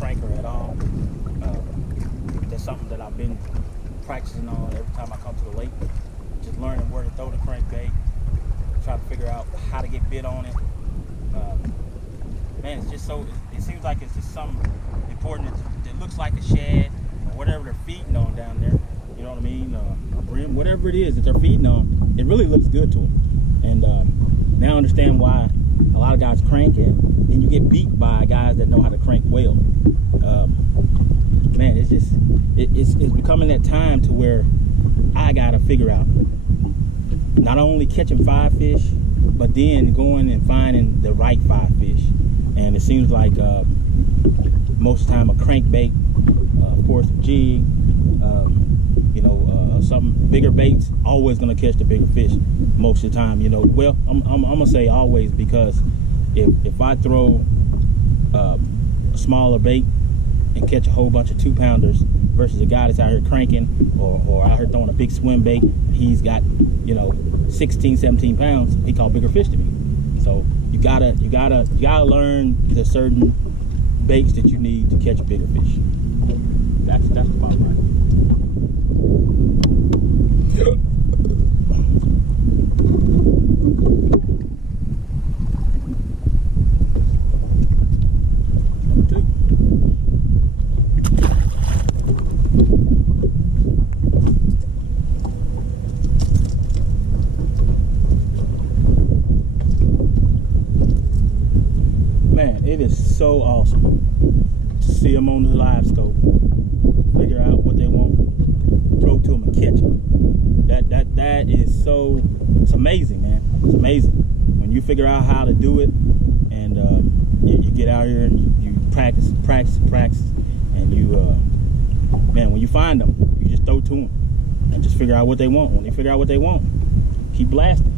cranker at all. That's something that I've been practicing on every time I come to the lake. Just learning where to throw the crankbait, try to figure out how to get bit on it. Man, it's just so, it seems like it's just something important that looks like a shad or whatever they're feeding on down there. You know what I mean? A brim, whatever it is that they're feeding on, it really looks good to them. And now I understand why a lot of guys crank and then you get beat by guys that know how to crank well. Man, it's just, it's becoming that time to where I gotta figure out not only catching 5 fish, but then going and finding the right 5 fish. And it seems like most of the time a crankbait, of course, a jig, you know, something bigger baits, always gonna catch the bigger fish most of the time. You know, well, I'm gonna say always, because if I throw a smaller bait and catch a whole bunch of 2-pounders versus a guy that's out here cranking or out here throwing a big swim bait, he's got, you know, 16, 17 pounds, he caught bigger fish to me. So you gotta learn the certain baits that you need to catch bigger fish. That's about right. Man, it is so awesome to see them on the live scope, figure out what they want, throw to them and catch them. That is so, it's amazing, man. It's amazing when you figure out how to do it, and you get out here and you practice, and you, man, when you find them, you just throw to them and just figure out what they want. When they figure out what they want, keep blasting.